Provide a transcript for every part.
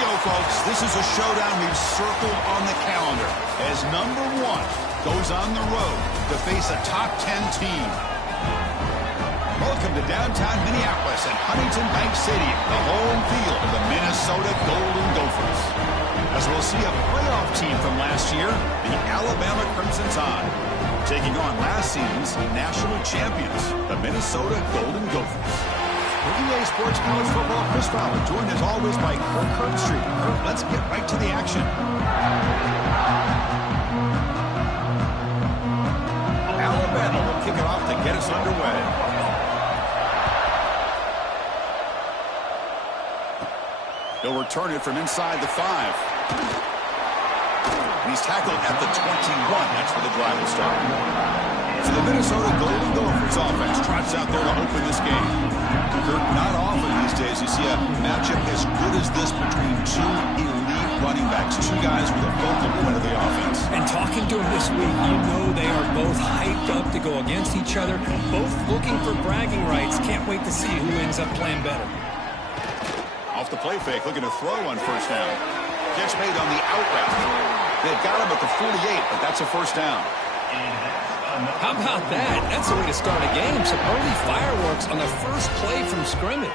go, folks. This is a showdown we've circled on the calendar as number 1 goes on the road to face a top 10 team. Welcome to downtown Minneapolis at Huntington Bank Stadium, the home field of the Minnesota Golden Gophers. As we'll see a playoff team from last year, the Alabama Crimson Tide, taking on last season's national champions, the Minnesota Golden Gophers. For EA Sports College Football, Chris Fowler, joined as always by Kirk Herbstreit. Kirk, let's get right to the action. Alabama will kick it off to get us underway. They'll return it from inside the 5. He's tackled at the 21. That's where the drive will start. So the Minnesota Golden Gophers offense trots out there to open this game. Kirk, not often these days you see a matchup as good as this between 2 elite running backs, 2 guys with a focal point of the offense. And talking to them this week, you know they are both hyped up to go against each other, both looking for bragging rights. Can't wait to see who ends up playing better. Off the play fake, looking to throw on first down. Catch made on the out route. They've got him at the 48, but that's a first down. How about that? That's the way to start a game. Some early fireworks on the first play from scrimmage.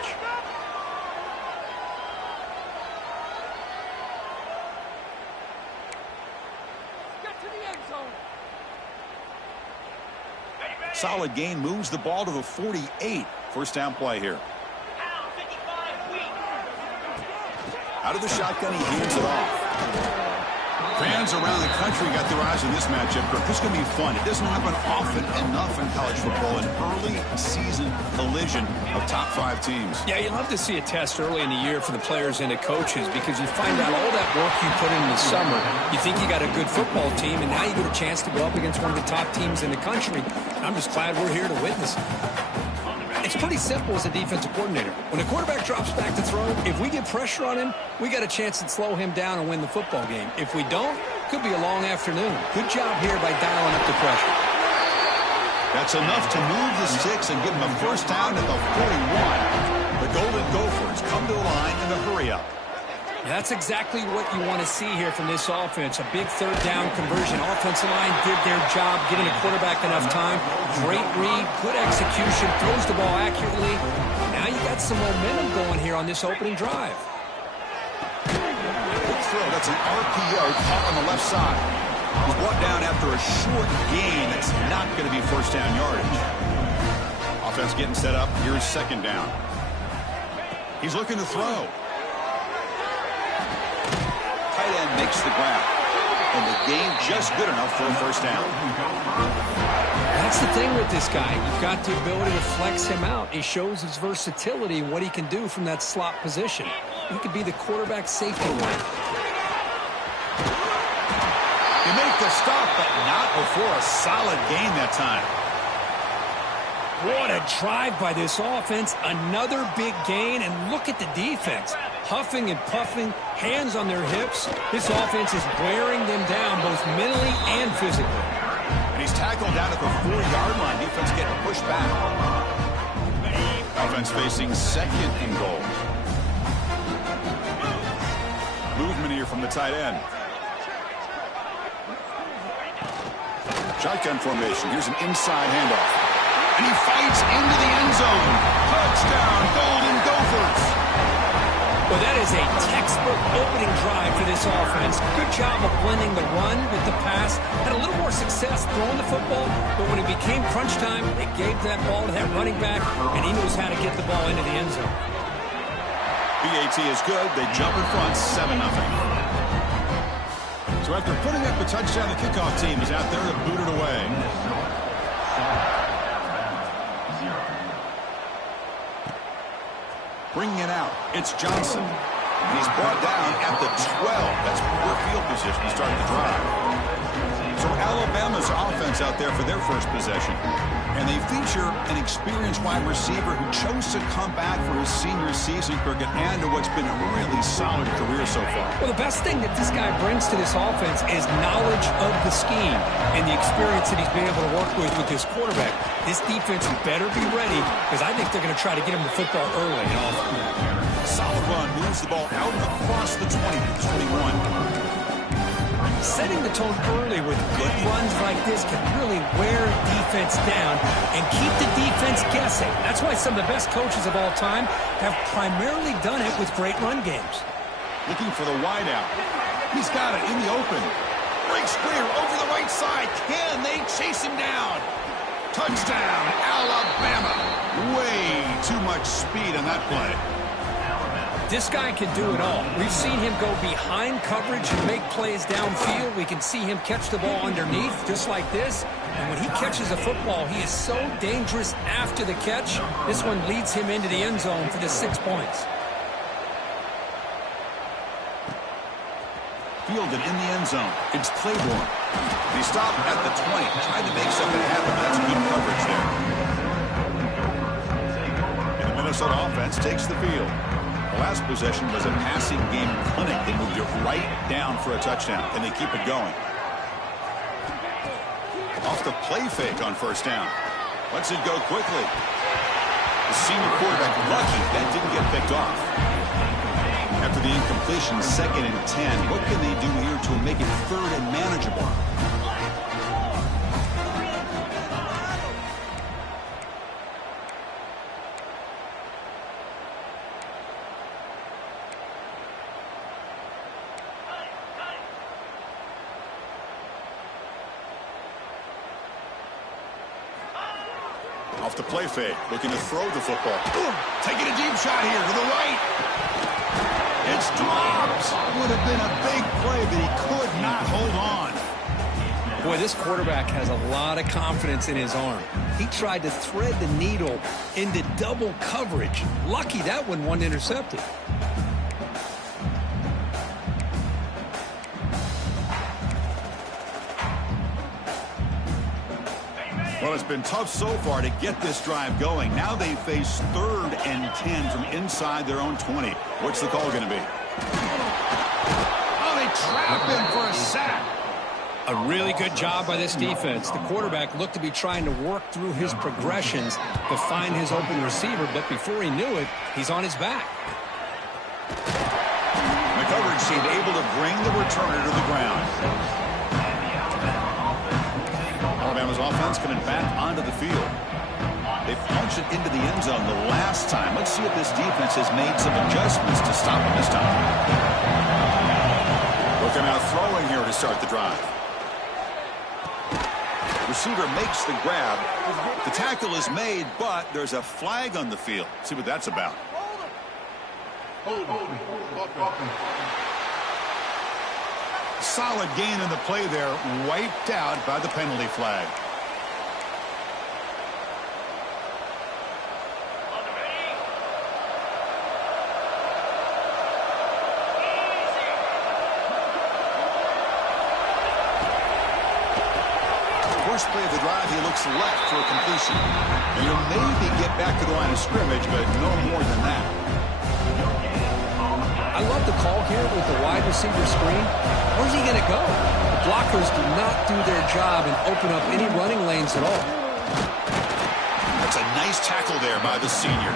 Solid gain, moves the ball to the 48. First down play here. Out of the shotgun, he hands it off. Fans around the country got their eyes on this matchup. This is going to be fun. It doesn't happen often enough in college football, an early season collision of top 5 teams. Yeah, you love to see a test early in the year for the players and the coaches because you find out all that work you put in the summer. You think you got a good football team, and now you get a chance to go up against one of the top teams in the country. I'm just glad we're here to witness it. It's pretty simple as a defensive coordinator. When a quarterback drops back to throw, if we get pressure on him, we got a chance to slow him down and win the football game. If we don't, could be a long afternoon. Good job here by dialing up the pressure. That's enough to move the sticks and give him a first down at the 41. The Golden Gophers come to the line in a hurry-up. That's exactly what you want to see here from this offense. A big third down conversion. Offensive line did their job, giving the quarterback enough time. Great read, good execution, throws the ball accurately. Now you got some momentum going here on this opening drive. Good throw. That's an RPO caught on the left side. He's brought down after a short gain. That's not going to be first down yardage. Offense getting set up. Here's second down. He's looking to throw. Tight end makes the grab. And the gain just good enough for a first down. That's the thing with this guy. You've got the ability to flex him out. He shows his versatility and what he can do from that slot position. He could be the quarterback safety line. They make the stop, but not before a solid gain that time. What a drive by this offense. Another big gain, and look at the defense. Huffing and puffing, hands on their hips. This offense is wearing them down both mentally and physically. And he's tackled down at the 4-yard line. Defense getting pushed back. Offense facing second and goal. Movement here from the tight end. Shotgun formation. Here's an inside handoff. And he fights into the end zone. Touchdown, Golden Gophers. Well, that is a textbook opening drive for this offense. Good job of blending the run with the pass. Had a little more success throwing the football, but when it became crunch time, they gave that ball to that running back, and he knows how to get the ball into the end zone. PAT is good. They jump in front, 7-0. So after putting up a touchdown, the kickoff team is out there to boot it away. Bringing it out, it's Johnson. And he's brought down at the 12. That's poor field position to start the drive. So Alabama's offense out there for their first possession. And they feature an experienced wide receiver who chose to come back for his senior season, cricket, and to what's been a really solid career so far. Well, the best thing that this guy brings to this offense is knowledge of the scheme and the experience that he's been able to work with this quarterback. This defense better be ready because I think they're going to try to get him the football early. Solid run, moves the ball out across the 20 to 21. Setting the tone early with good runs like this can really wear defense down and keep the defense guessing. That's why some of the best coaches of all time have primarily done it with great run games. Looking for the wide out. He's got it in the open. Breaks clear over the right side. Can they chase him down? Touchdown, Alabama. Way too much speed on that play. This guy can do it all. We've seen him go behind coverage and make plays downfield. We can see him catch the ball underneath, just like this. And when he catches a football, he is so dangerous after the catch. This one leads him into the end zone for the 6 points. Fielded in the end zone. It's Claiborne. He stopped at the 20. Tried to make something happen. That's good coverage there. And the Minnesota offense takes the field. The last possession was a passing game clinic. They moved it right down for a touchdown, and they keep it going. Off the play fake on first down. Lets it go quickly. The senior quarterback lucky that didn't get picked off. After the incompletion, 2nd and 10. What can they do here to make it 3rd and manageable? Off the play fake, looking to throw the football. Boom! Taking a deep shot here to the right. It's dropped. Would have been a big play, but he could not hold on. Boy, this quarterback has a lot of confidence in his arm. He tried to thread the needle into double coverage. Lucky that one wasn't intercepted. Well, it's been tough so far to get this drive going. Now they face 3rd and 10 from inside their own 20. What's the call going to be? Oh, they trap him for a sack. A really good job by this defense. The quarterback looked to be trying to work through his progressions to find his open receiver, but before he knew it, he's on his back. The coverage seemed able to bring the returner to the ground. Alabama's offense coming back onto the field. They punched it into the end zone the last time. Let's see if this defense has made some adjustments to stop him this time. Looking out throwing here to start the drive. Receiver makes the grab. The tackle is made, but there's a flag on the field. Let's see what that's about. Solid gain in the play there, wiped out by the penalty flag. First play of the drive, he looks left for a completion. And he'll maybe get back to the line of scrimmage, but no more than that. I love the call here with the wide receiver screen. Where's he going to go? The blockers do not do their job and open up any running lanes at all. That's a nice tackle there by the senior.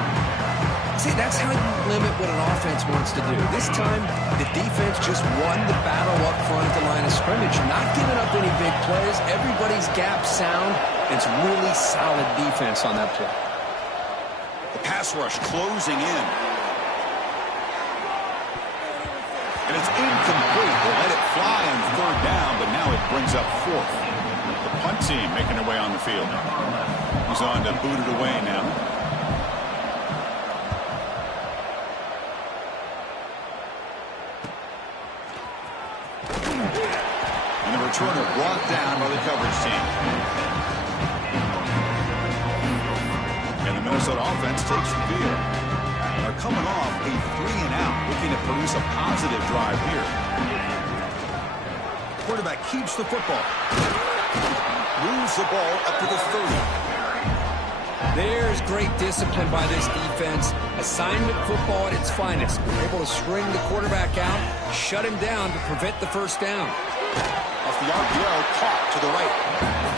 See, that's how you limit what an offense wants to do. This time, the defense just won the battle up front at the line of scrimmage, not giving up any big plays. Everybody's gap sound. It's really solid defense on that play. The pass rush closing in. And it's incomplete. They let it fly on 3rd down, but now it brings up 4th. The punt team making their way on the field. He's on to boot it away now. And the returner brought down by the coverage team. And the Minnesota offense takes the field. Are coming off a 3-and-out, looking to produce a positive drive here. Quarterback keeps the football. Moves the ball up to the 30. There's great discipline by this defense. Assignment football at its finest. They're able to string the quarterback out, shut him down to prevent the first down. Off the RPO, caught to the right.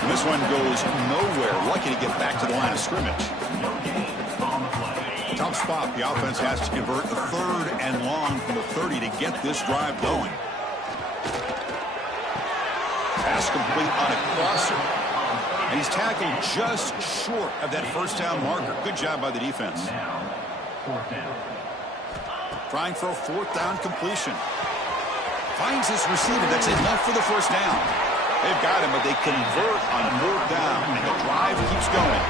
And this one goes nowhere. Lucky to get back to the line of scrimmage. Tough tough spot. The offense has to convert a 3rd and long from the 30 to get this drive going. Pass complete on a crosser. And he's tackled just short of that first down marker. Good job by the defense. Trying for a 4th down completion. Finds his receiver. That's enough for the first down. They've got him, but they convert on 4th down. And the drive keeps going.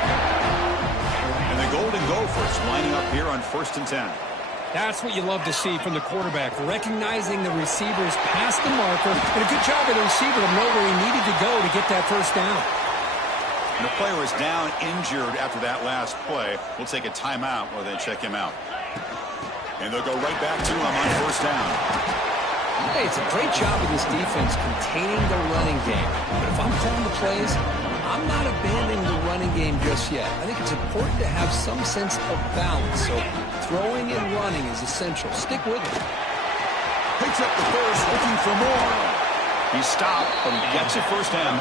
And the Golden Gophers lining up here on 1st and 10. That's what you love to see from the quarterback, recognizing the receivers past the marker, and a good job of the receiver to know where he needed to go to get that first down. And the player is down injured after that last play. We'll take a timeout while they check him out. And they'll go right back to him on 1st down. Hey, it's a great job of this defense containing the running game. But if I'm calling the plays, I'm not abandoning the running game just yet. I think it's important to have some sense of balance. So throwing and running is essential. Stick with it. Picks up the first, looking for more. He stopped, but he gets a first down.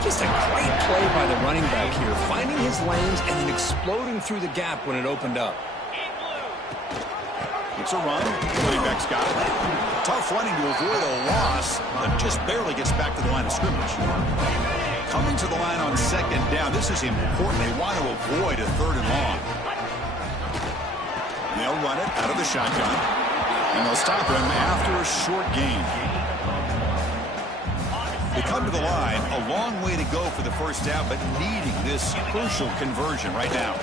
Just a great play by the running back here, finding his lanes and then exploding through the gap when it opened up. It's a run. Running back's got it. Tough running to avoid a loss, but just barely gets back to the line of scrimmage. Coming to the line on 2nd down. This is important. They want to avoid a 3rd and long. And they'll run it out of the shotgun. And they'll stop him after a short gain. They come to the line. A long way to go for the first down, but needing this crucial conversion right now.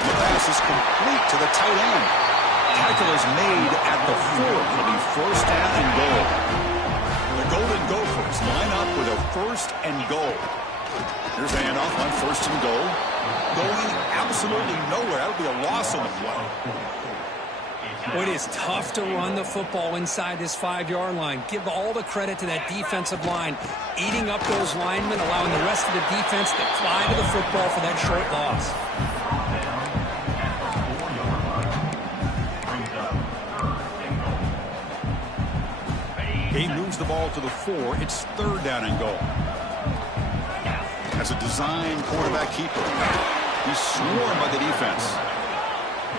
The pass is complete to the tight end. Tackle is made at the 4. It'll be 1st down and goal. The Golden Gophers line up with a 1st and goal. Here's the handoff on 1st and goal. Going absolutely nowhere. That'll be a loss on the play. Well, it is tough to run the football inside this 5-yard line. Give all the credit to that defensive line, eating up those linemen, allowing the rest of the defense to fly to the football for that short loss. He moves the ball to the 4. It's 3rd down and goal. As a design quarterback keeper, he's swarmed by the defense.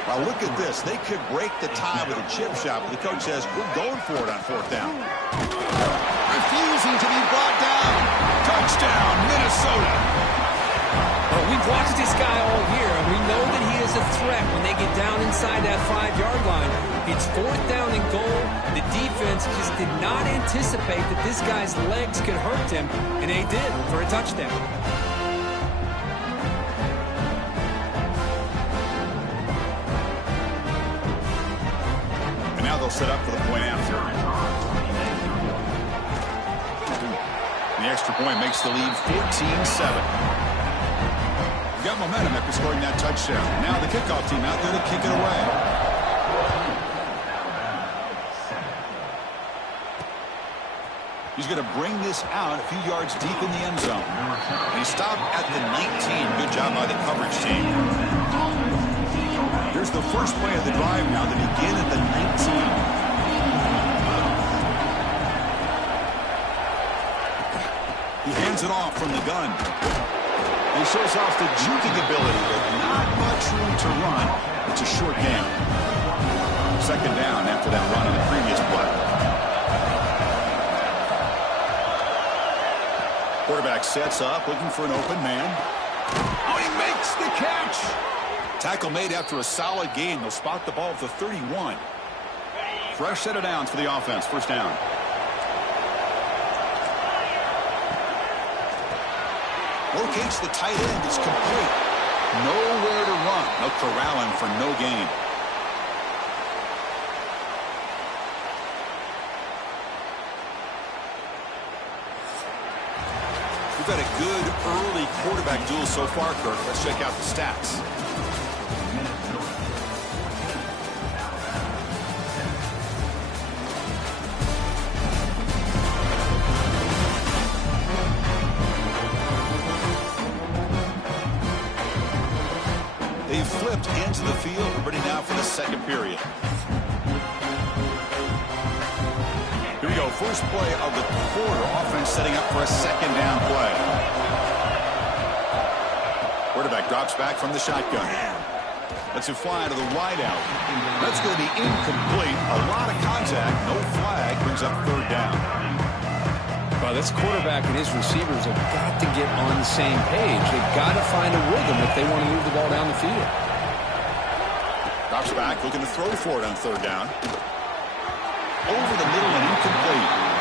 Now look at this. They could break the tie with a chip shot, but the coach says, we're going for it on 4th down. Refusing to be brought down. Touchdown, Minnesota. Well, we've watched this guy all year, and we know that he is a threat when they get down inside that 5-yard line. It's 4th down and goal. The defense just did not anticipate that this guy's legs could hurt him, and they did for a touchdown. And now they'll set up for the point after. The extra point makes the lead 14-7. Got momentum after scoring that touchdown. Now the kickoff team out there to kick it away. He's going to bring this out a few yards deep in the end zone. And he stopped at the 19. Good job by the coverage team. Here's the first play of the drive now. They begin at the 19. He hands it off from the gun. He shows off the juking ability, but not much room to run. It's a short game. 2nd down after that run on the previous play. Quarterback sets up, looking for an open man. Oh, he makes the catch! Tackle made after a solid gain. They'll spot the ball at the 31. Fresh set of downs for the offense. 1st down. Locates the tight end. It's complete. Nowhere to run. They'll corral him for no gain. We've had a good early quarterback duel so far, Kirk. Let's check out the stats. They've flipped into the field. We're ready now for the 2nd period. Here we go. First play of the quarter. Offense setting up for a 2nd down play. Quarterback drops back from the shotgun. Lets it fly to the wide out. That's going to be incomplete. A lot of contact. No flag. Brings up third down. Well, this quarterback and his receivers have got to get on the same page. They've got to find a rhythm if they want to move the ball down the field. Drops back, looking to throw for it on third down. Over the middle and incomplete.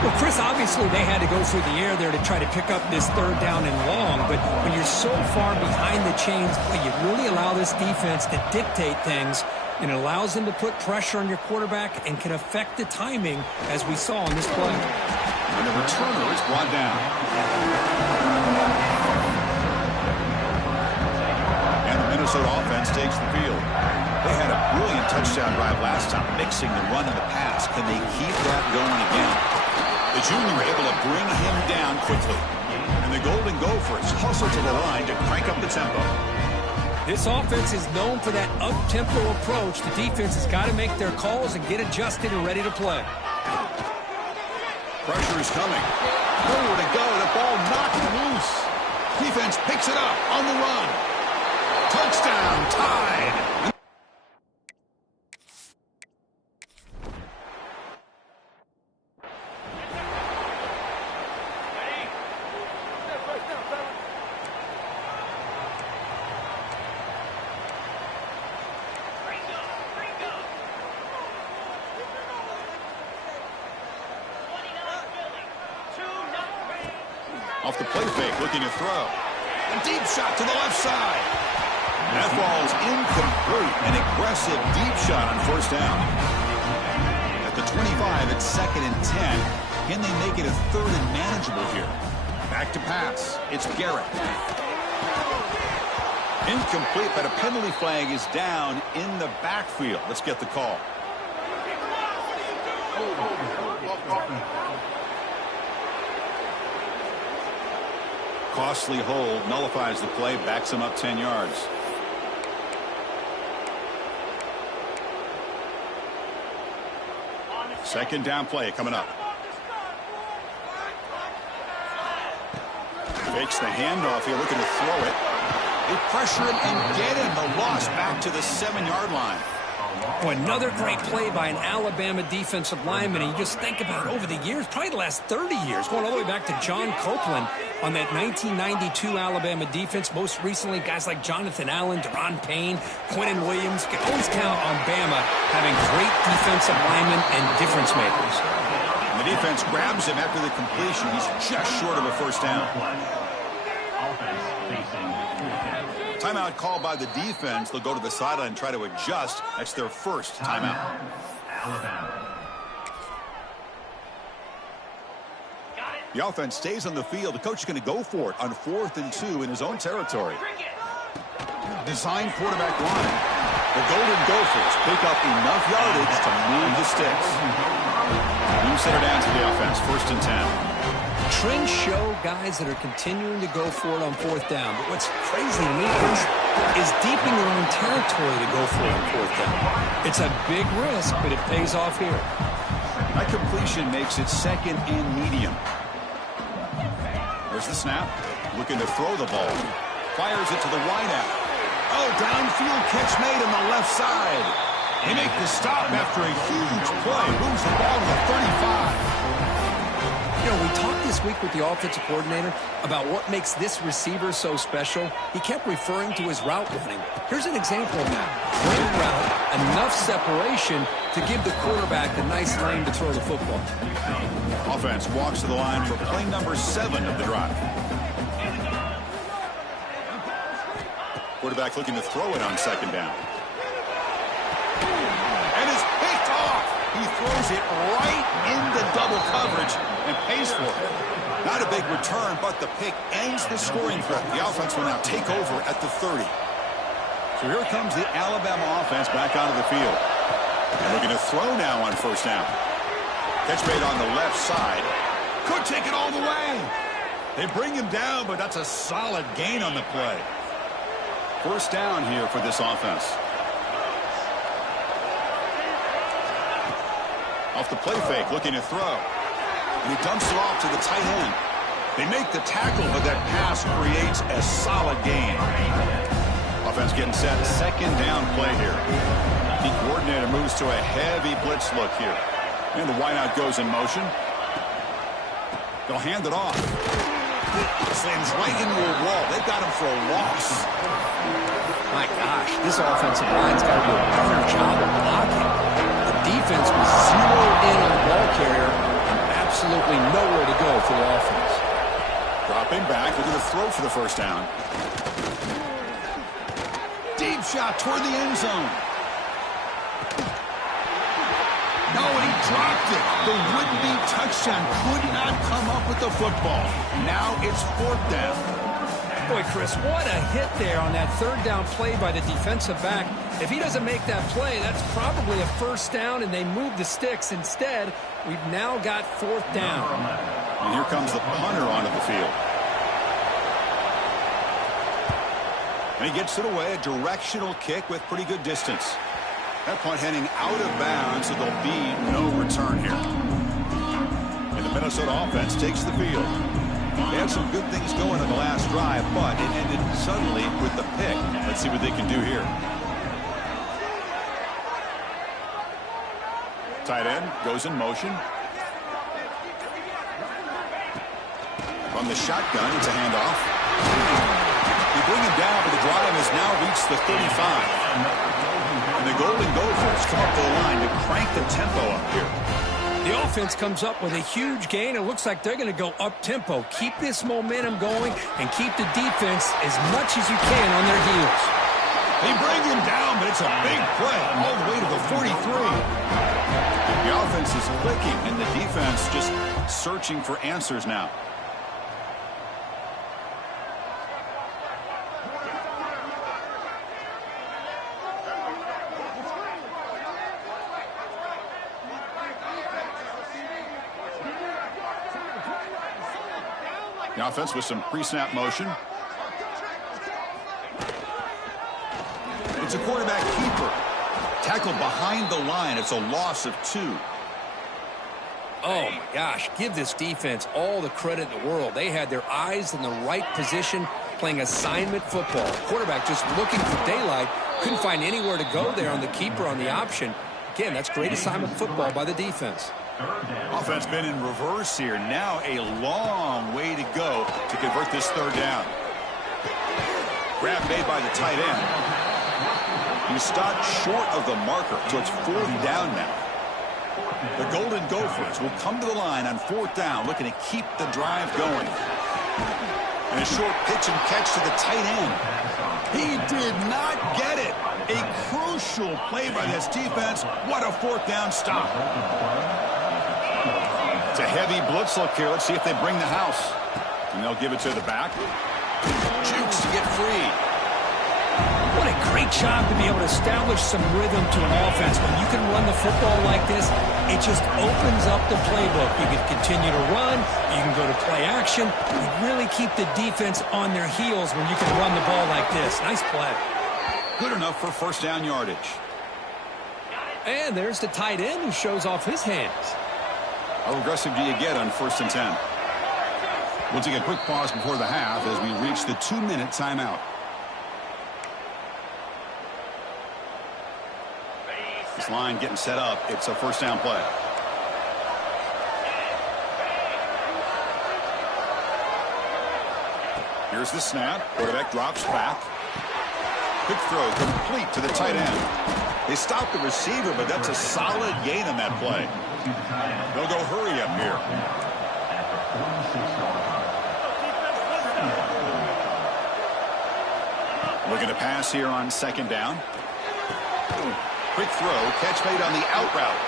Well, Chris, obviously they had to go through the air there to try to pick up this third down and long, but when you're so far behind the chains, you really allow this defense to dictate things, and it allows them to put pressure on your quarterback and can affect the timing, as we saw on this play. And the returner is brought down. And the Minnesota offense takes the field. They had a brilliant touchdown drive last time, mixing the run and the pass. Can they keep that going again? The junior able to bring him down quickly. And the Golden Gophers hustle to the line to crank up the tempo. This offense is known for that up-tempo approach. The defense has got to make their calls and get adjusted and ready to play. Pressure is coming. Nowhere to go. The ball knocked loose. Defense picks it up on the run. Touchdown, tied. Off the play fake, looking to throw. A deep shot to the left side. That ball's incomplete. An aggressive deep shot on first down. At the 25, it's 2nd and 10. Can they make it a 3rd and manageable here? Back to pass. It's Garrett. Incomplete, but a penalty flag is down in the backfield. Let's get the call. Costly hold, nullifies the play, backs him up 10 yards. Second down play coming up. Fakes the handoff here, looking to throw it. They pressure him and get him. The loss back to the 7-yard line. Oh, another great play by an Alabama defensive lineman. And you just think about it over the years, probably the last 30 years, going all the way back to John Copeland on that 1992 Alabama defense. Most recently, guys like Jonathan Allen, Deron Payne, Quentin Williams. You can always count on Bama having great defensive linemen and difference makers. And the defense grabs him after the completion. He's just short of a first down. Timeout called by the defense. They'll go to the sideline and try to adjust. That's their first timeout. The offense stays on the field. The coach is going to go for it on 4th and 2 in his own territory. Design quarterback line. The Golden Gophers pick up enough yardage to move the sticks. New center down to the offense. 1st and 10. Trends show guys that are continuing to go for it on 4th down. But what's crazy to me is deep in your own territory to go for it on 4th down. It's a big risk, but it pays off here. That completion makes it 2nd and medium. There's the snap. Looking to throw the ball. Fires it to the wideout. Oh, downfield catch made on the left side. They make the stop after a huge play. Moves the ball to the 35. You know, we talked this week with the offensive coordinator about what makes this receiver so special. He kept referring to his route running. Here's an example of that. Great route, enough separation to give the quarterback a nice lane to throw the football. Offense walks to the line for play number 7 of the drive. Quarterback looking to throw it on 2nd down. And it's picked off. He throws it right into double coverage and pays for it. Not a big return, but the pick ends the scoring threat. The offense will now take over at the 30. So here comes the Alabama offense back onto the field. And looking to throw now on 1st down. Catch made on the left side. Could take it all the way. They bring him down, but that's a solid gain on the play. 1st down here for this offense. Off the play fake, looking to throw. And he dumps it off to the tight end. They make the tackle, but that pass creates a solid gain. Offense getting set. Second down play here. The coordinator moves to a heavy blitz look here. And the wideout goes in motion. They'll hand it off. Slams right into a wall. They've got him for a loss. My gosh, this offensive line's got to do a better job of blocking. The defense was zeroed in on the ball carrier and absolutely nowhere to go for the offense. Dropping back, looking to throw for the first down. Deep shot toward the end zone. No, and he dropped it. The would-be touchdown could not come up with the football. Now it's fourth down. Boy, Chris, what a hit there on that third down play by the defensive back. If he doesn't make that play, that's probably a first down, and they move the sticks. Instead, we've now got fourth down. And here comes the punter onto the field. And he gets it away, a directional kick with pretty good distance. That point heading out of bounds, so there'll be no return here. And the Minnesota offense takes the field. They had some good things going on the last drive, but it ended suddenly with the pick. Let's see what they can do here. Tight end goes in motion. From the shotgun, it's a handoff. They bring him down, but the drive has now reached the 35. And the Golden Gophers come up to the line to crank the tempo up here. The offense comes up with a huge gain. It looks like they're going to go up-tempo. Keep this momentum going and keep the defense as much as you can on their heels. They bring him down, but it's a big play all the way to the 43. The offense is clicking, and the defense just searching for answers now. The offense with some pre-snap motion. It's a quarterback keeper. Tackle behind the line. It's a loss of 2. Oh, my gosh. Give this defense all the credit in the world. They had their eyes in the right position playing assignment football. Quarterback just looking for daylight. Couldn't find anywhere to go there on the keeper on the option. Again, that's great assignment football by the defense. Offense been in reverse here. Now a long way to go to convert this third down. Grab made by the tight end. He stopped short of the marker, so it's fourth down now. The Golden Gophers will come to the line on fourth down, looking to keep the drive going. And a short pitch and catch to the tight end. He did not get it. A crucial play by this defense. What a fourth down stop. It's a heavy blitz look here. Let's see if they bring the house. And they'll give it to the back. Jukes to get free. What a great job to be able to establish some rhythm to an offense. When you can run the football like this, it just opens up the playbook. You can continue to run. You can go to play action. You really keep the defense on their heels when you can run the ball like this. Nice play. Good enough for first down yardage. And there's the tight end who shows off his hands. How aggressive do you get on 1st and 10? We'll take a quick pause before the half as we reach the 2-minute timeout. This line getting set up. It's a first down play. Here's the snap. Quarterback drops back. Quick throw complete to the tight end. They stopped the receiver, but that's a solid gain on that play. They'll go hurry up here. Looking to pass here on second down. Quick throw, catch made on the out route.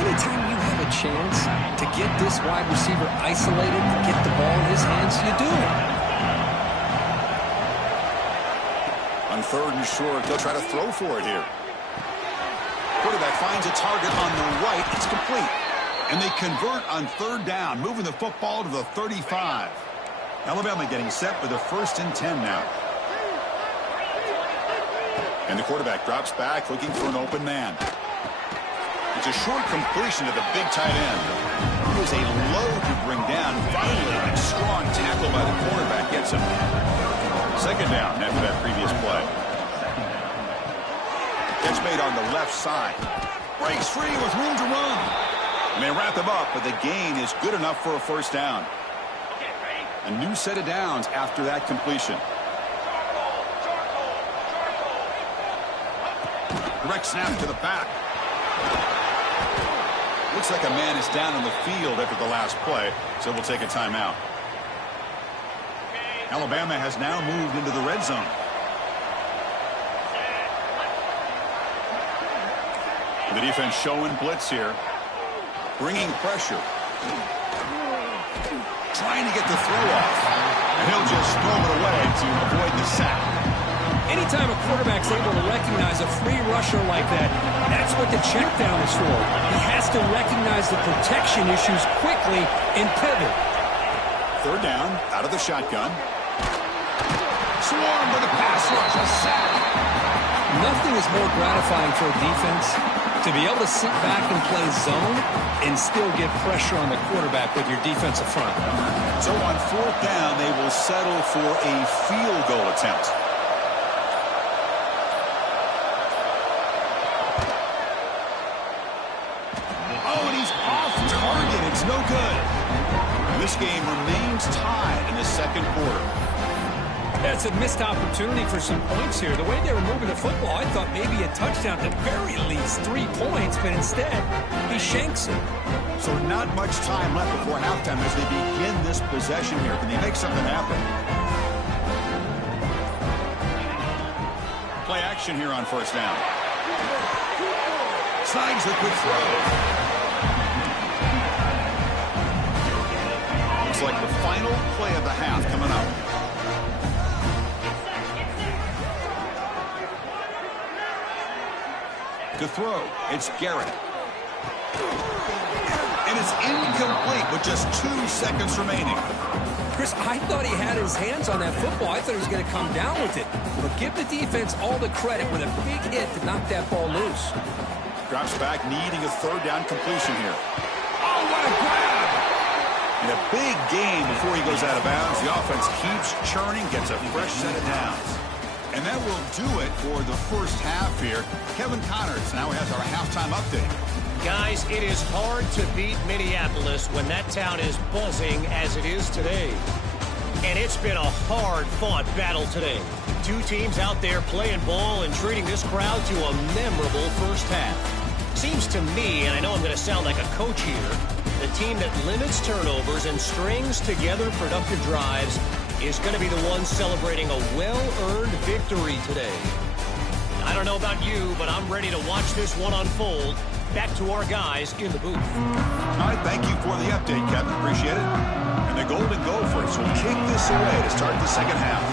Anytime you have a chance to get this wide receiver isolated, to get the ball in his hands, you do it. On 3rd and short, they'll try to throw for it here. Quarterback finds a target on the right. It's complete. And they convert on 3rd down, moving the football to the 35. Alabama getting set for the 1st and 10 now. And the quarterback drops back, looking for an open man. It's a short completion to the big tight end. It was a load to bring down. Finally, a strong tackle by the quarterback gets him. Second down after that previous play. It's made on the left side. Breaks free with room to run. And they wrap him up, but the gain is good enough for a first down. A new set of downs after that completion. Direct snap to the back. Looks like a man is down on the field after the last play, so we'll take a timeout. Alabama has now moved into the red zone. The defense showing blitz here. Bringing pressure. Trying to get the throw off. And he'll just throw it away to avoid the sack. Anytime a quarterback's able to recognize a free rusher like that, that's what the check down is for. He has to recognize the protection issues quickly and pivot. Third down, out of the shotgun. Swarmed with a pass rush, a sack. Nothing is more gratifying for a defense to be able to sit back and play zone and still get pressure on the quarterback with your defensive front. So on fourth down, they will settle for a field goal attempt. It's no good. This game remains tied in the second quarter. That's a missed opportunity for some points here. The way they were moving the football, I thought maybe a touchdown, at the very least 3 points, but instead he shanks it. So not much time left before halftime as they begin this possession here. Can they make something happen? Play action here on first down. Slides the quick throw. Looks like the final play of the half coming up. To throw, it's Garrett. And it's incomplete with just 2 seconds remaining. Chris, I thought he had his hands on that football. I thought he was going to come down with it. But give the defense all the credit with a big hit to knock that ball loose. Drops back, needing a third down completion here. Oh, what a grab! And a big gain before he goes out of bounds. The offense keeps churning, gets a fresh set of downs. And that will do it for the first half here. Kevin Connors now has our halftime update. Guys, it is hard to beat Minneapolis when that town is buzzing as it is today. And it's been a hard-fought battle today. 2 teams out there playing ball and treating this crowd to a memorable first half. Seems to me, and I know I'm going to sound like a coach here, the team that limits turnovers and strings together productive drives is going to be the one celebrating a well-earned victory today. I don't know about you, but I'm ready to watch this one unfold. Back to our guys in the booth. All right, thank you for the update, Kevin. Appreciate it. And the Golden Gophers will kick this away to start the second half.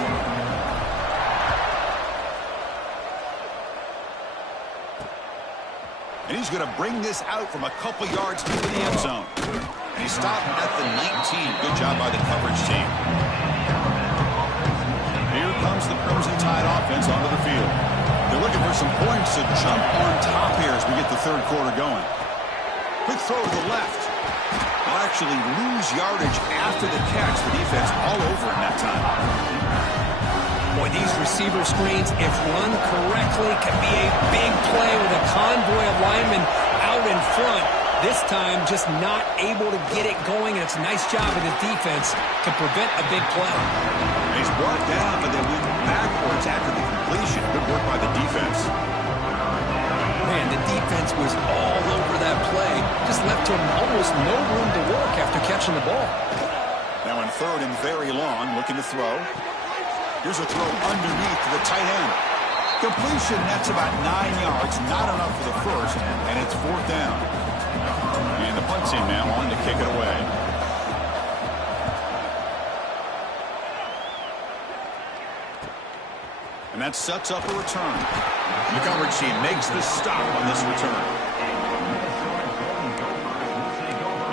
And he's going to bring this out from a couple yards into the end zone. And he stopped at the 19. Good job by the coverage team. Here comes the Crimson Tide offense onto the field. They're looking for some points to jump on top here as we get the third quarter going. Quick throw to the left. They'll actually lose yardage after the catch. The defense all over in that time. Boy, these receiver screens, if run correctly, can be a big play with a convoy of linemen out in front. This time, just not able to get it going, and it's a nice job of the defense to prevent a big play. He's brought down, but they went backwards after the completion. Good work by the defense. Man, the defense was all over that play. Just left him almost no room to work after catching the ball. Now in third and very long, looking to throw. Here's a throw underneath to the tight end. Completion, that's about 9 yards. Not enough for the first, and it's fourth down. And the punt team now on to kick it away. And that sets up a return. The coverage team makes the stop on this return.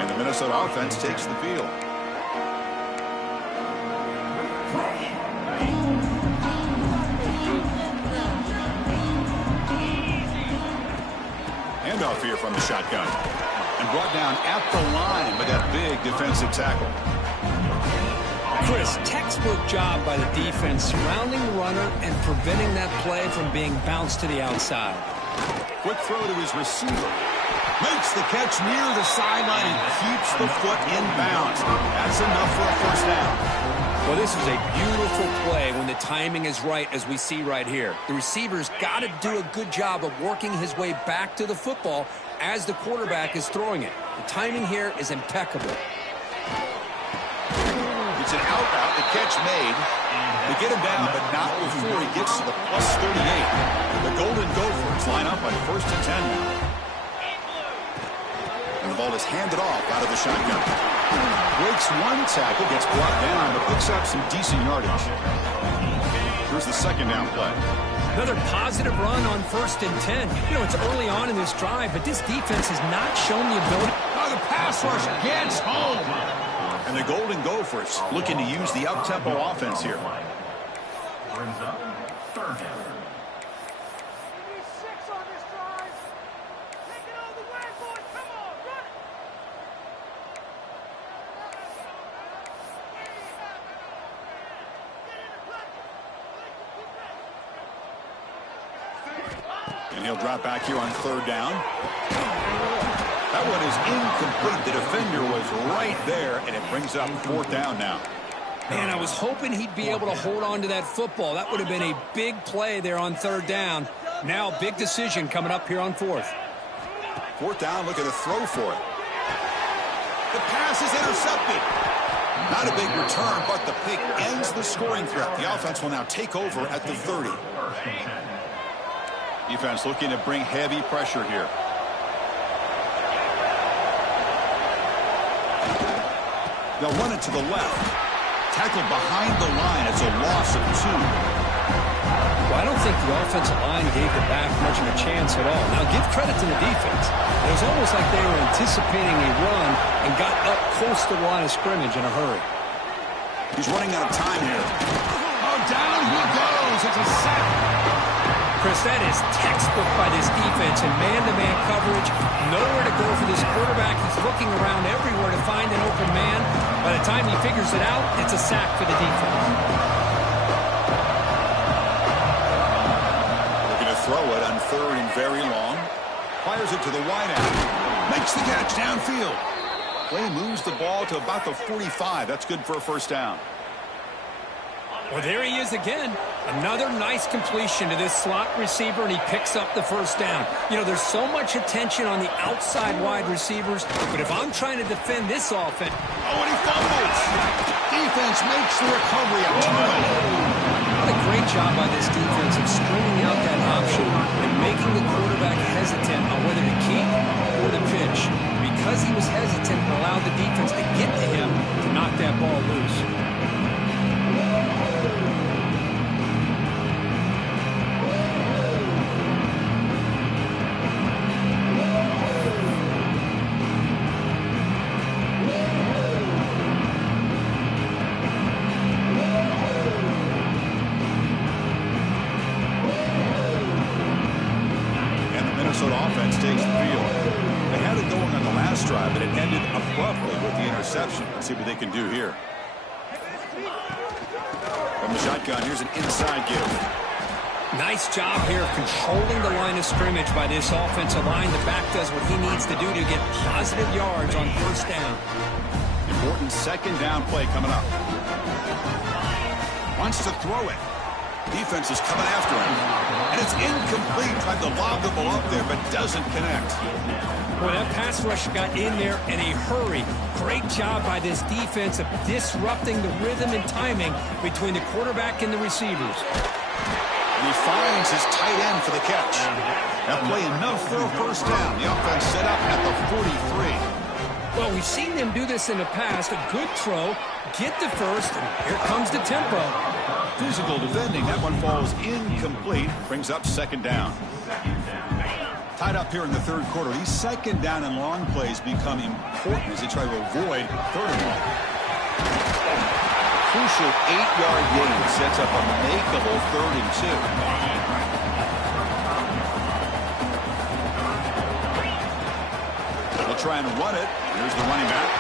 And the Minnesota offense takes the field. Handoff here from the shotgun. And brought down at the line by that big defensive tackle. Chris, textbook job by the defense surrounding the runner and preventing that play from being bounced to the outside. Quick throw to his receiver. Makes the catch near the sideline and keeps the foot in bounds. That's enough for a first down. Well, this is a beautiful play when the timing is right, as we see right here. The receiver's got to do a good job of working his way back to the football as the quarterback is throwing it. The timing here is impeccable. It's an out route, the catch made. They get him down, but not before he gets to the plus 38. The Golden Gophers line up on 1st and 10 now. And the ball is handed off out of the shotgun. Breaks one tackle, gets brought down, but picks up some decent yardage. Here's the second down play. Another positive run on 1st and 10. You know, it's early on in this drive, but this defense has not shown the ability. Oh, the pass rush gets home. And the Golden Gophers looking to use the up-tempo offense here. Brings up third down. And he'll drop back here on 3rd down. That one is incomplete. The defender was right there, and it brings up 4th down now. Man, I was hoping he'd be able to hold on to that football. That would have been a big play there on 3rd down. Now, big decision coming up here on 4th. 4th down, look at the throw for it. The pass is intercepted. Not a big return, but the pick ends the scoring threat. The offense will now take over at the 30. Defense looking to bring heavy pressure here. They'll run it to the left. Tackled behind the line. It's a loss of 2. Well, I don't think the offensive line gave the back much of a chance at all. Now, give credit to the defense. It was almost like they were anticipating a run and got up close to the line of scrimmage in a hurry. He's running out of time here. Oh, down he goes. It's a sack. Chris, that is textbook by this defense in man-to-man coverage. Nowhere to go for this quarterback. He's looking around everywhere to find an open man. By the time he figures it out, it's a sack for the defense. Looking to throw it on 3rd and very long. Fires it to the wide end. Makes the catch downfield. Play moves the ball to about the 45. That's good for a first down. Well, there he is again. Another nice completion to this slot receiver, and he picks up the first down. You know, there's so much attention on the outside wide receivers, but if I'm trying to defend this offense... Oh, and he fumbles! Defense makes the recovery up to What a great job by this defense of stringing out that option and making the quarterback hesitant on whether to keep or to pitch. Because he was hesitant, it allowed the defense to get to him to knock that ball loose. Offense takes the field. They had it going on the last drive, but it ended abruptly with the interception. Let's see what they can do here. From the shotgun, here's an inside give. Nice job here of controlling the line of scrimmage by this offensive line. The back does what he needs to do to get positive yards on 1st down. Important 2nd down play coming up. Wants to throw it. Defense is coming after him. And it's incomplete. Tried to lob the ball up there, but doesn't connect. Boy, that pass rush got in there in a hurry. Great job by this defense of disrupting the rhythm and timing between the quarterback and the receivers. And he finds his tight end for the catch. That play enough for a first down. The offense set up at the 43. Well, we've seen them do this in the past. A good throw, get the first, and here comes the tempo. Physical defending. That one falls incomplete. Brings up 2nd down. Tied up here in the 3rd quarter. These 2nd down and long plays become important as they try to avoid 3rd and long. Crucial 8-yard gain sets up a makeable 3rd and 2. try and run it. Here's the running back.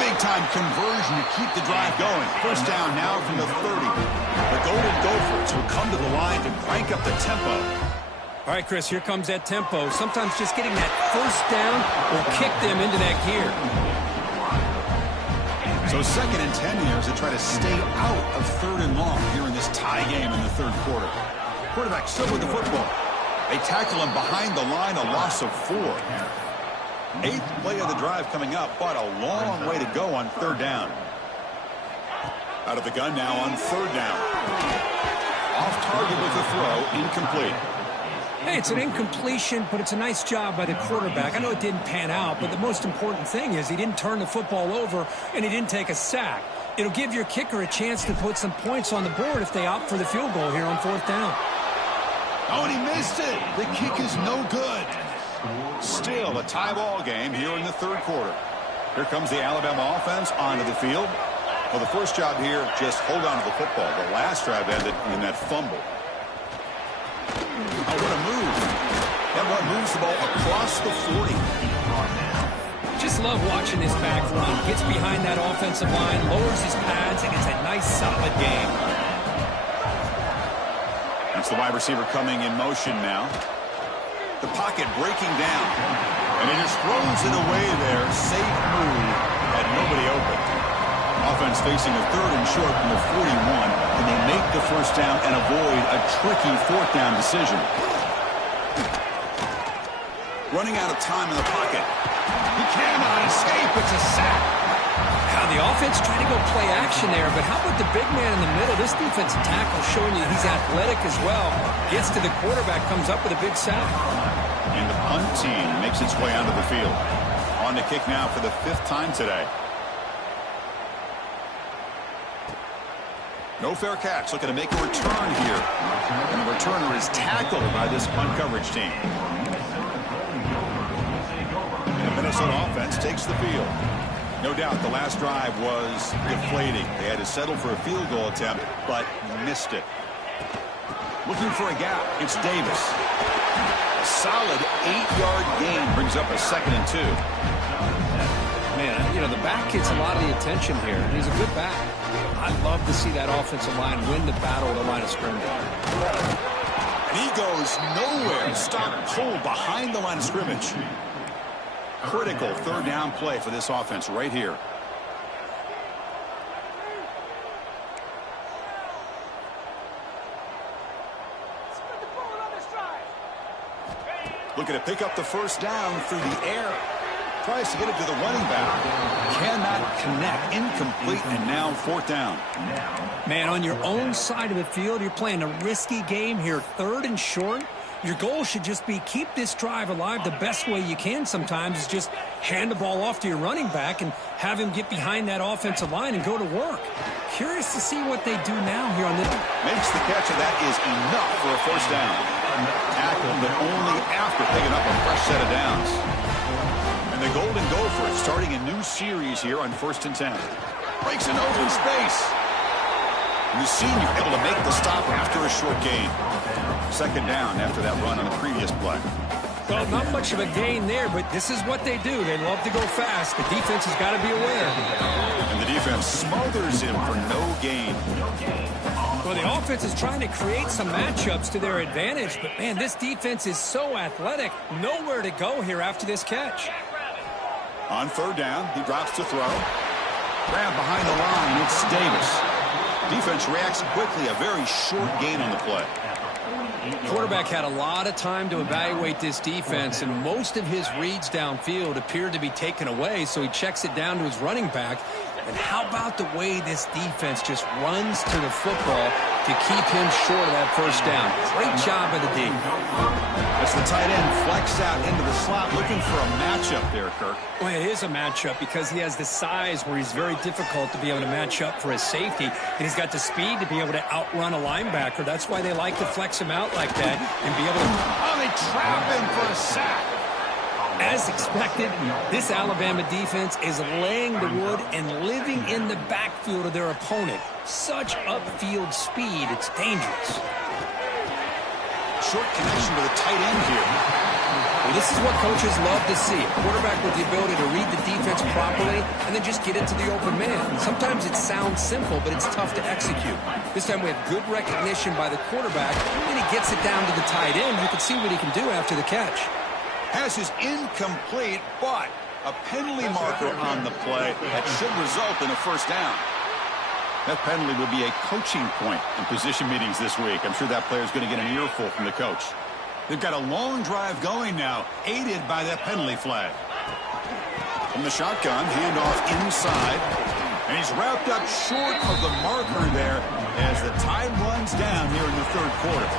Big-time conversion to keep the drive going. First down now from the 30. The Golden Gophers will come to the line to crank up the tempo. All right, Chris, here comes that tempo. Sometimes just getting that first down will kick them into that gear. So 2nd and 10 here as they try to stay out of 3rd and long here in this tie game in the 3rd quarter. Quarterback still with the football. They tackle him behind the line, a loss of 4. 8th play of the drive coming up, but a long way to go on 3rd down. Out of the gun now on 3rd down. Off target with the throw, incomplete. Hey, it's an incompletion, but it's a nice job by the quarterback. I know it didn't pan out, but the most important thing is he didn't turn the football over and he didn't take a sack. It'll give your kicker a chance to put some points on the board if they opt for the field goal here on 4th down. Oh, and he missed it. The kick is no good. Still a tie ball game here in the 3rd quarter. Here comes the Alabama offense onto the field. Well, the first job here, just hold on to the football. The last drive ended in that fumble. Oh, what a move. That one moves the ball across the 40. Just love watching this back run. Gets behind that offensive line, lowers his pads, and it's a nice, solid game. That's the wide receiver coming in motion now. The pocket breaking down. And he just throws it away there. Safe move. Had nobody open. Offense facing a 3rd and short from the 41. And they make the first down and avoid a tricky 4th down decision. Running out of time in the pocket. He cannot escape. It's a sack. Now the offense trying to go play action there, but how about the big man in the middle? This defensive tackle showing you he's athletic as well. Gets to the quarterback, comes up with a big sack. And the punt team makes its way onto the field. On the kick now for the 5th time today. No fair catch, looking to make a return here. And the returner is tackled by this punt coverage team. And the Minnesota offense takes the field. No doubt the last drive was deflating. They had to settle for a field goal attempt, but missed it. Looking for a gap, it's Davis. A solid 8-yard gain brings up a 2nd and 2. Man, you know, the back gets a lot of the attention here. He's a good back. I'd love to see that offensive line win the battle at the line of scrimmage. And he goes nowhere. Stop pulled behind the line of scrimmage. Critical 3rd down play for this offense right here. Looking to pick up the first down through the air. Tries to get it to the running back. Cannot connect. Incomplete, and now 4th down. Man, on your own side of the field, you're playing a risky game here. 3rd and short. Your goal should just be keep this drive alive the best way you can sometimes is just hand the ball off to your running back and have him get behind that offensive line and go to work. Curious to see what they do now here on this. Makes the catch, and that is enough for a first down. Tackled, but only after picking up a fresh set of downs. And the Golden Gophers starting a new series here on 1st and 10. Breaks an open space. And the senior able to make the stop after a short gain. 2nd down after that run on the previous play. Well, not much of a gain there, but this is what they do. They love to go fast. The defense has got to be aware. And the defense smothers him for no gain. Well, the offense is trying to create some matchups to their advantage, but, man, this defense is so athletic. Nowhere to go here after this catch. On 3rd down, he drops to throw. Grab behind the line, it's Davis. Defense reacts quickly, a very short gain on the play. Quarterback had a lot of time to evaluate this defense, and most of his reads downfield appeared to be taken away, so he checks it down to his running back. And how about the way this defense just runs to the football to keep him short of that first down? Great job by the D. As the tight end flex out into the slot, looking for a matchup there, Kirk. Well, it is a matchup because he has the size where he's very difficult to be able to match up for his safety, and he's got the speed to be able to outrun a linebacker. That's why they like to flex him out like that and be able to... Oh, they trap him for a sack. As expected, this Alabama defense is laying the wood and living in the backfield of their opponent. Such upfield speed, it's dangerous. Short connection to the tight end here. Well, this is what coaches love to see. A quarterback with the ability to read the defense properly and then just get it to the open man. Sometimes it sounds simple, but it's tough to execute. This time we have good recognition by the quarterback, and he gets it down to the tight end. You can see what he can do after the catch. Pass is incomplete, but a penalty marker on the play that should result in a first down. That penalty will be a coaching point in position meetings this week. I'm sure that player is going to get an earful from the coach. They've got a long drive going now, aided by that penalty flag. From the shotgun, handoff inside. And he's wrapped up short of the marker there as the time runs down here in the third quarter.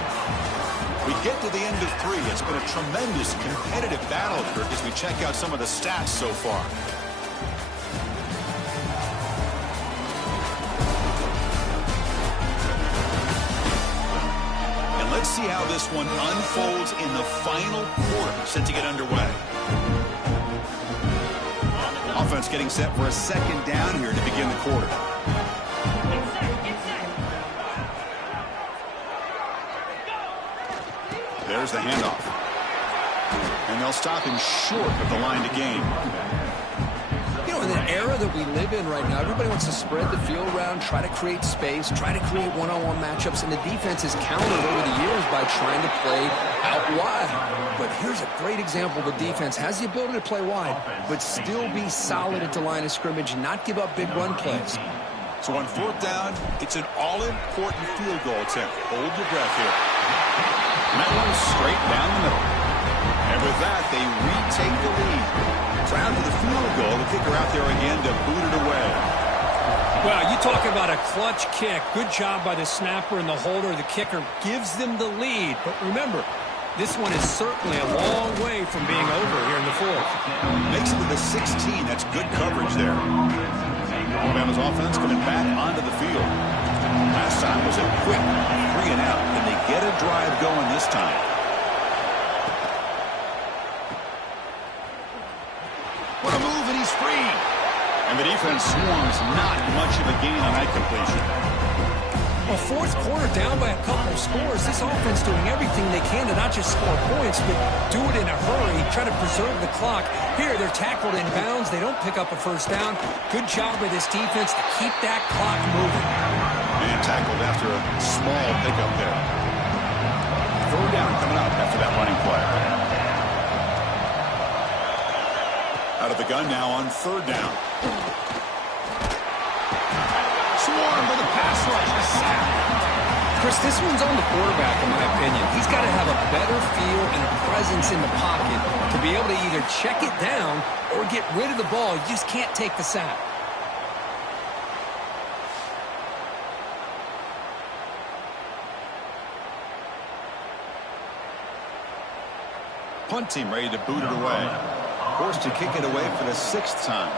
We get to the end of 3. It's been a tremendous competitive battle, Kirk, as we check out some of the stats so far. Let's see how this one unfolds in the final quarter, set to get underway. Offense getting set for a second down here to begin the quarter. There's the handoff. And they'll stop him short of the line to gain. You know, in the era that we live in right now, everybody wants to spread the field around, try to create space, try to create one-on-one matchups, and the defense has countered over the years by trying to play out wide. But here's a great example of a defense has the ability to play wide, but still be solid at the line of scrimmage and not give up big run plays. So on fourth down, it's an all-important field goal attempt. Hold your breath here. And that one's straight down the middle. And with that, they retake the lead. Down to the field goal, the kicker out there again to boot it away. Well, you talk about a clutch kick. Good job by the snapper and the holder. The kicker gives them the lead. But remember, this one is certainly a long way from being over here in the fourth. Makes it to the 16. That's good coverage there. Alabama's offense coming back onto the field. Last time was a quick 3 and out, and they get a drive going this time. What a move, and he's free. And the defense swarms not much of a gain on that completion. Well, fourth quarter down by a couple of scores. This offense doing everything they can to not just score points, but do it in a hurry, try to preserve the clock. Here, they're tackled in bounds. They don't pick up a first down. Good job by this defense to keep that clock moving. And tackled after a small pickup there. Third down coming up after that running play. Out of the gun now on third down. Swarm for the pass rush. A sack. Chris, this one's on the quarterback, in my opinion. He's got to have a better feel and a presence in the pocket to be able to either check it down or get rid of the ball. You just can't take the sack. Punt team ready to boot it away. Forced to kick it away for the 6th time.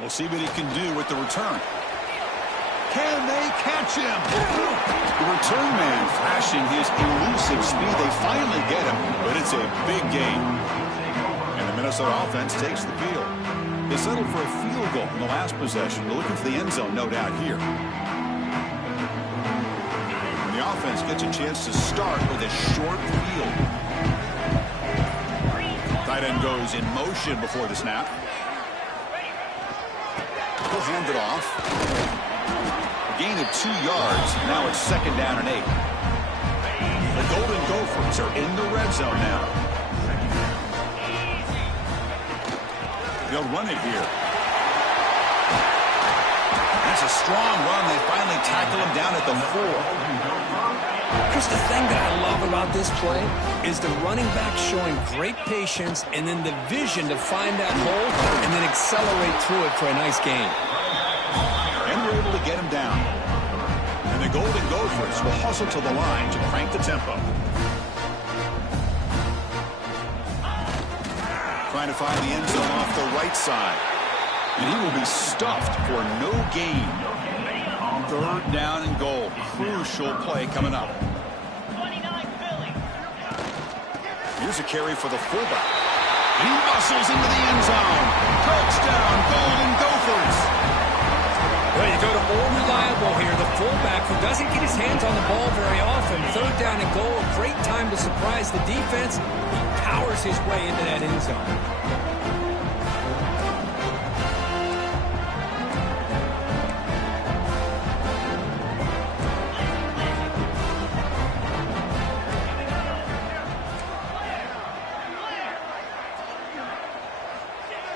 We'll see what he can do with the return. Can they catch him? The return man flashing his elusive speed. They finally get him, but it's a big gain. And the Minnesota offense takes the field. They settled for a field goal in the last possession. They're looking for the end zone, no doubt, here. The offense gets a chance to start with a short field. Tight end goes in motion before the snap. He'll hand it off. A gain of 2 yards. Now it's 2nd down and 8. The Golden Gophers are in the red zone now. They'll run it here. That's a strong run. They finally tackle him down at the 4. Chris, the thing that I love about this play is the running back showing great patience and then the vision to find that hole and then accelerate through it for a nice gain. And we're able to get him down. And the Golden Gophers will hustle to the line to crank the tempo. Trying to find the end zone off the right side. And he will be stuffed for no gain. 3rd down and goal. Crucial play coming up. Here's a carry for the fullback. He muscles into the end zone. Touchdown, Golden Gophers. Well, you go to more reliable here, the fullback who doesn't get his hands on the ball very often. Third down and goal, great time to surprise the defense. He powers his way into that end zone.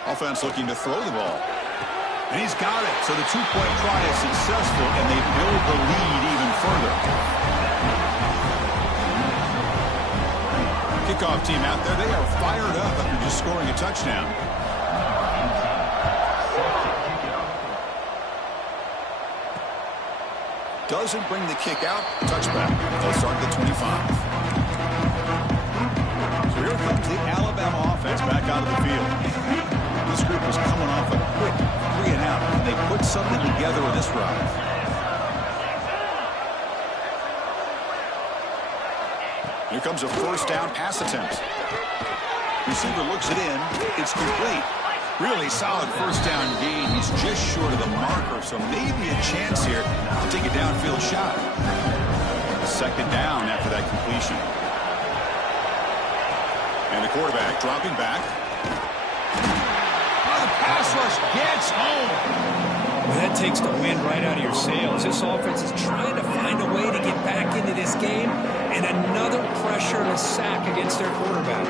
Offense looking to throw the ball. And he's got it. So the two-point try is successful, and they build the lead even further. Kickoff team out there, they are fired up after just scoring a touchdown. Doesn't bring the kick out. Touchback. They'll start at the 25. So here comes the Alabama offense back out of the field. This group was coming off a quick 3-and-out, and they put something together with this drive. Here comes a first down pass attempt. Receiver looks it in. It's complete. Really solid first down gain. He's just short of the marker, so maybe a chance here to take a downfield shot. Second down after that completion. And the quarterback dropping back. Pass rush gets home. Well, that takes the wind right out of your sails. This offense is trying to find a way to get back into this game, and another pressure and a sack against their quarterback.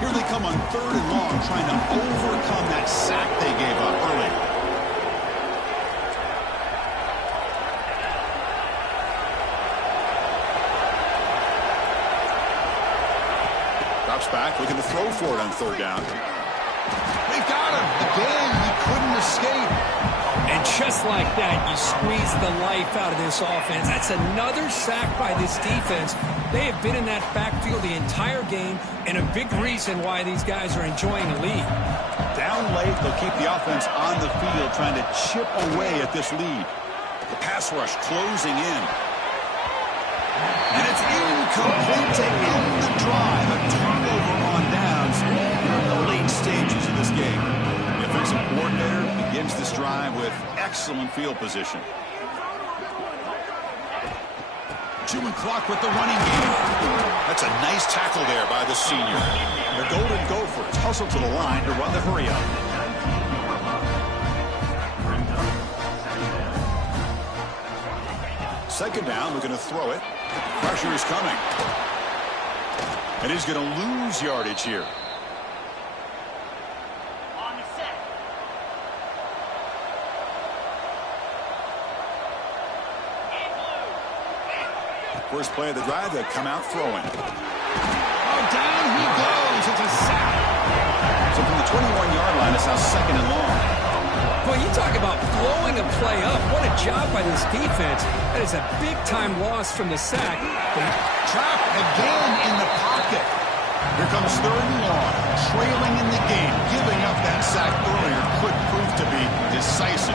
Here they come on 3rd and long, trying to overcome that sack they gave up early. Back, looking to throw for it on 3rd down. They got him. Again, he couldn't escape. And just like that, you squeeze the life out of this offense. That's another sack by this defense. They have been in that backfield the entire game, and a big reason why these guys are enjoying a lead. Down late, they'll keep the offense on the field, trying to chip away at this lead. The pass rush closing in. And it's incomplete to end the drive. A turnover on downs in the late stages of this game. The offensive coordinator begins this drive with excellent field position. Chewing clock with the running game. That's a nice tackle there by the senior. The Golden Gophers hustle to the line to run the hurry up. Second down, looking to throw it. Pressure is coming. And he's going to lose yardage here. First play of the drive, they come out throwing. Oh, down he goes. It's a sack. So from the 21-yard line, it's now 2nd and long. Boy, you talk about blowing a play up. What a job by this defense. That is a big-time loss from the sack. Trapped again in the pocket. Here comes 3rd and long. Trailing in the game. Giving up that sack earlier could prove to be decisive.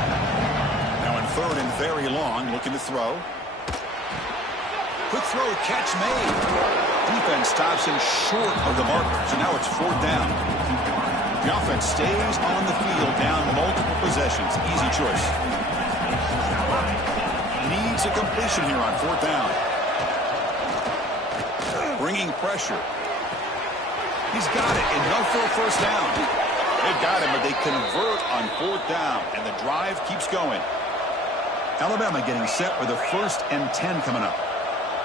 Now in 3rd and very long, looking to throw. Quick throw, catch made. Defense stops him short of the marker. So now it's 4th down. The offense stays on the field down multiple possessions. Easy choice. Needs a completion here on 4th down. Bringing pressure. He's got it. Enough for a first down. They've got him, but they convert on 4th down, and the drive keeps going. Alabama getting set with a 1st and 10 coming up.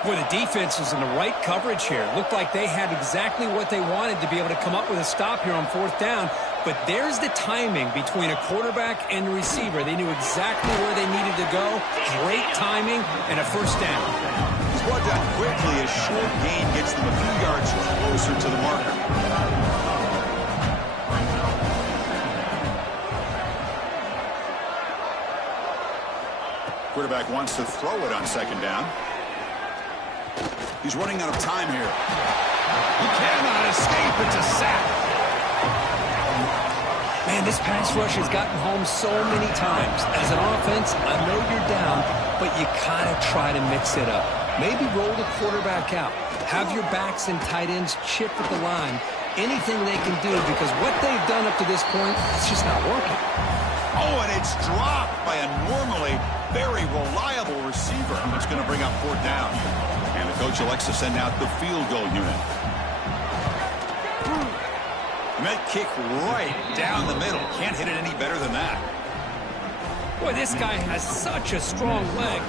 Boy, the defense was in the right coverage here. Looked like they had exactly what they wanted to be able to come up with a stop here on 4th down. But there's the timing between a quarterback and the receiver. They knew exactly where they needed to go. Great timing and a first down. He's brought down quickly. A short gain gets them a few yards closer to the marker. Quarterback wants to throw it on 2nd down. He's running out of time here. He cannot escape. It's a sack. Man, this pass rush has gotten home so many times. As an offense, I know you're down, but you kind of try to mix it up. Maybe roll the quarterback out. Have your backs and tight ends chip at the line. Anything they can do, because what they've done up to this point, it's just not working. Oh, and it's dropped by a normally very reliable receiver. It's going to bring up 4th down. And the coach elects to send out the field goal unit. And that kick right down the middle. Can't hit it any better than that. Boy, this guy has such a strong leg.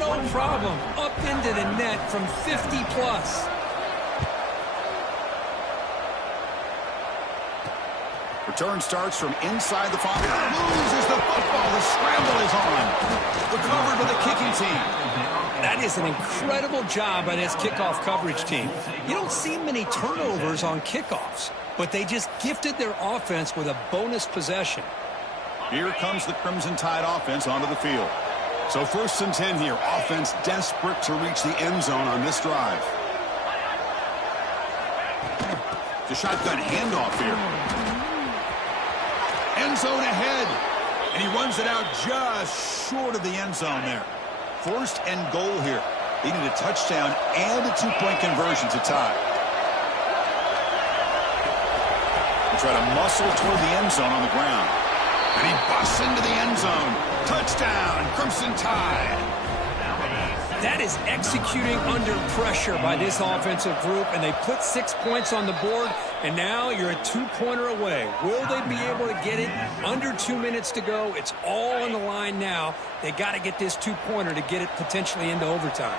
No problem. Up into the net from 50 plus. Return starts from inside the 5. Loses the football. The scramble is on. Recovered by the kicking team. That is an incredible job by this kickoff coverage team. You don't see many turnovers on kickoffs, but they just gifted their offense with a bonus possession. Here comes the Crimson Tide offense onto the field. So 1st and 10 here. Offense desperate to reach the end zone on this drive. The shotgun handoff here. End zone ahead. And he runs it out just short of the end zone there. 1st and goal here. They need a touchdown and a 2-point conversion to tie. They try to muscle toward the end zone on the ground. And he busts into the end zone. Touchdown, Crimson Tide. That is executing under pressure by this offensive group, and they put 6 points on the board, and now you're a 2-pointer away. Will they be able to get it? Under 2 minutes to go. It's all on the line now. They got to get this 2-pointer to get it potentially into overtime.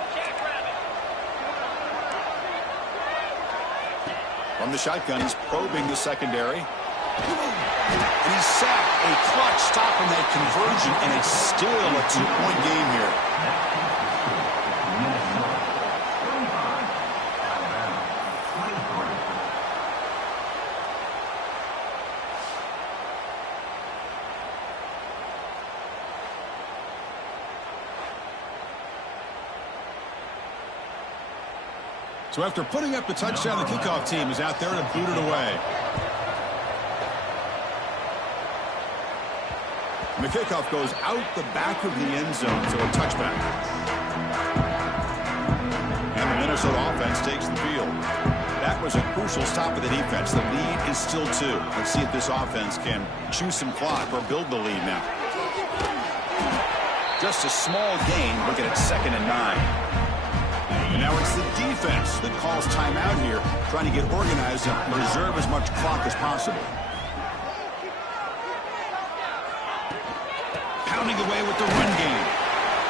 From the shotgun, he's probing the secondary. And he's sacked. A clutch stop in that conversion, and it's still a 2-point game here. So after putting up the touchdown, the kickoff team is out there to boot it away. And the kickoff goes out the back of the end zone, so a touchback. And the Minnesota offense takes the field. That was a crucial stop of the defense. The lead is still 2. Let's see if this offense can chew some clock or build the lead now. Just a small gain. Looking at 2nd and 9. And now it's the defense that calls timeout here, trying to get organized and preserve as much clock as possible. Pounding away with the run game.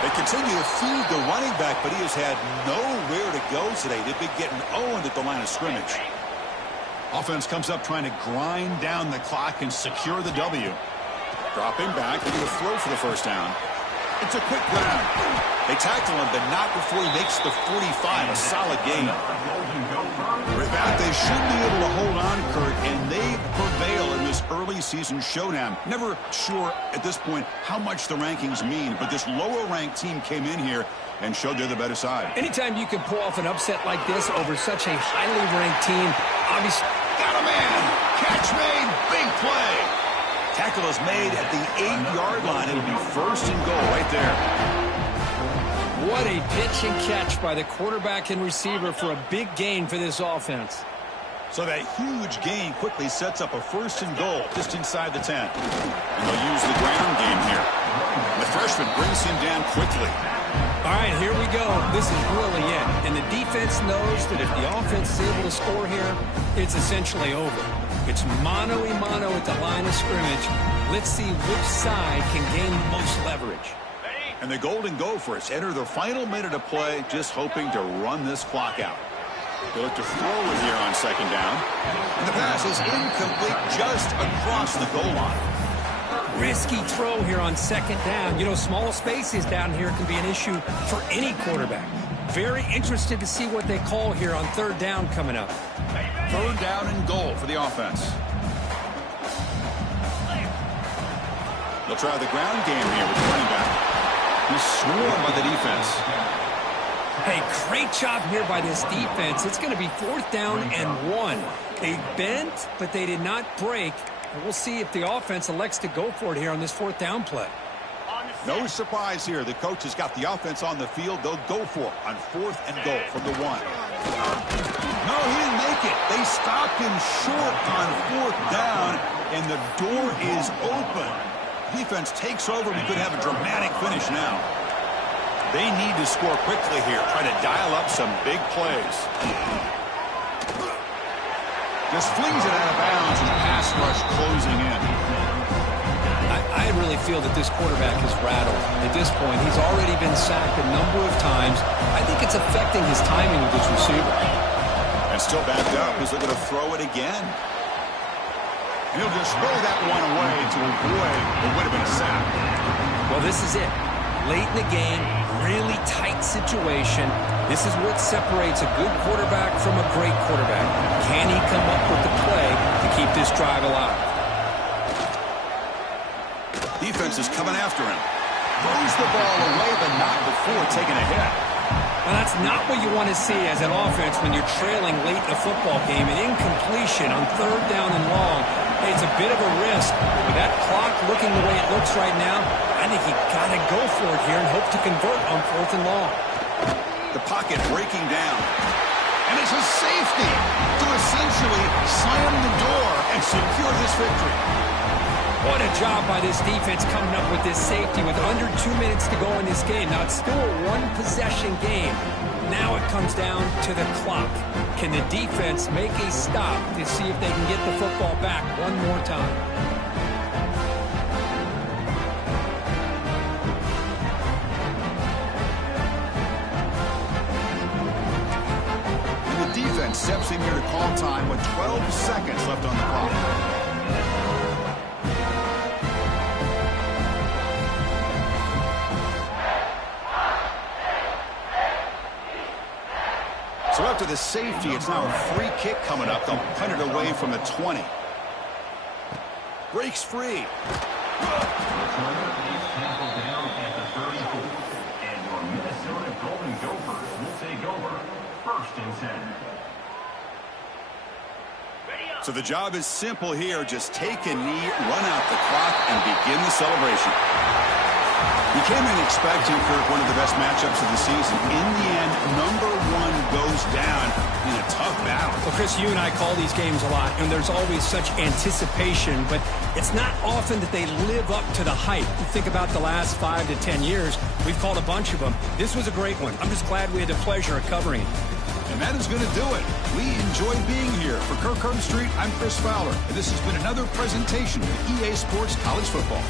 They continue to feed the running back, but he has had nowhere to go today. They've been getting owned at the line of scrimmage. Offense comes up trying to grind down the clock and secure the W. Dropping back, looking to throw for the 1st down. It's a quick grab. They tackle him, but not before he makes the 45. A solid gain. With that, they should be able to hold on, Kurt, and they prevail in this early season showdown. Never sure at this point how much the rankings mean, but this lower-ranked team came in here and showed they're the better side. Anytime you can pull off an upset like this over such a highly ranked team, obviously... Got a man! Catch made! Big play! Tackle is made at the 8-yard line. It'll be 1st and goal right there. What a pitch and catch by the quarterback and receiver for a big gain for this offense. So that huge gain quickly sets up a 1st and goal just inside the 10. And they'll use the ground game here. The freshman brings him down quickly. All right, here we go. This is really it. And the defense knows that if the offense is able to score here, it's essentially over. It's mano-a-mano at the line of scrimmage. Let's see which side can gain the most leverage. And the Golden Gophers enter the final minute of play, just hoping to run this clock out. They look to throw it here on 2nd down. And the pass is incomplete just across the goal line. Risky throw here on 2nd down. You know, small spaces down here can be an issue for any quarterback. Very interested to see what they call here on 3rd down coming up. 3rd down and goal for the offense. They'll try the ground game here with the running back. He's swarmed by the defense. Hey, great job here by this defense. It's going to be 4th down and 1. They bent, but they did not break. And we'll see if the offense elects to go for it here on this 4th down play. No surprise here. The coach has got the offense on the field. They'll go for it on 4th and goal from the 1. No, he didn't make it. They stopped him short on 4th down, and the door is open. Defense takes over. We could have a dramatic finish now. They need to score quickly here. Try to dial up some big plays. Just flings it out of bounds, and the pass rush closing in. I really feel that this quarterback is rattled. At this point, he's already been sacked a number of times. I think it's affecting his timing with his receiver. And still backed up. He's looking to throw it again. And he'll just throw that one away to avoid what would have been a sack. Well, this is it. Late in the game, really tight situation. This is what separates a good quarterback from a great quarterback. Can he come up with the play to keep this drive alive? Defense is coming after him. Throws the ball away, but not before taking a hit. Well, that's not what you want to see as an offense when you're trailing late in a football game. An incompletion on 3rd down and long. Hey, it's a bit of a risk. With that clock looking the way it looks right now, I think you got to go for it here and hope to convert on 4th and long. The pocket breaking down. And it's a safety to essentially slam the door and secure this victory. What a job by this defense coming up with this safety with under 2 minutes to go in this game. Now, it's still a one-possession game. Now it comes down to the clock. Can the defense make a stop to see if they can get the football back one more time? And the defense steps in here to call time with 12 seconds left on the clock. So after the safety, it's now a free kick coming up. They'll punt it away from the 20. Breaks free. Returner is tackled down at the 34. And your Minnesota Golden Gophers will take over 1st and 10. So the job is simple here. Just take a knee, run out the clock, and begin the celebration. You came in expecting, Kirk, one of the best matchups of the season. In the end, number 1 goes down in a tough battle. Well, Chris, you and I call these games a lot, and there's always such anticipation, but it's not often that they live up to the hype. You think about the last 5 to 10 years, we've called a bunch of them. This was a great one. I'm just glad we had the pleasure of covering it. And that is going to do it. We enjoyed being here. For Kirk Herbstreit, I'm Chris Fowler, and this has been another presentation of EA Sports College Football.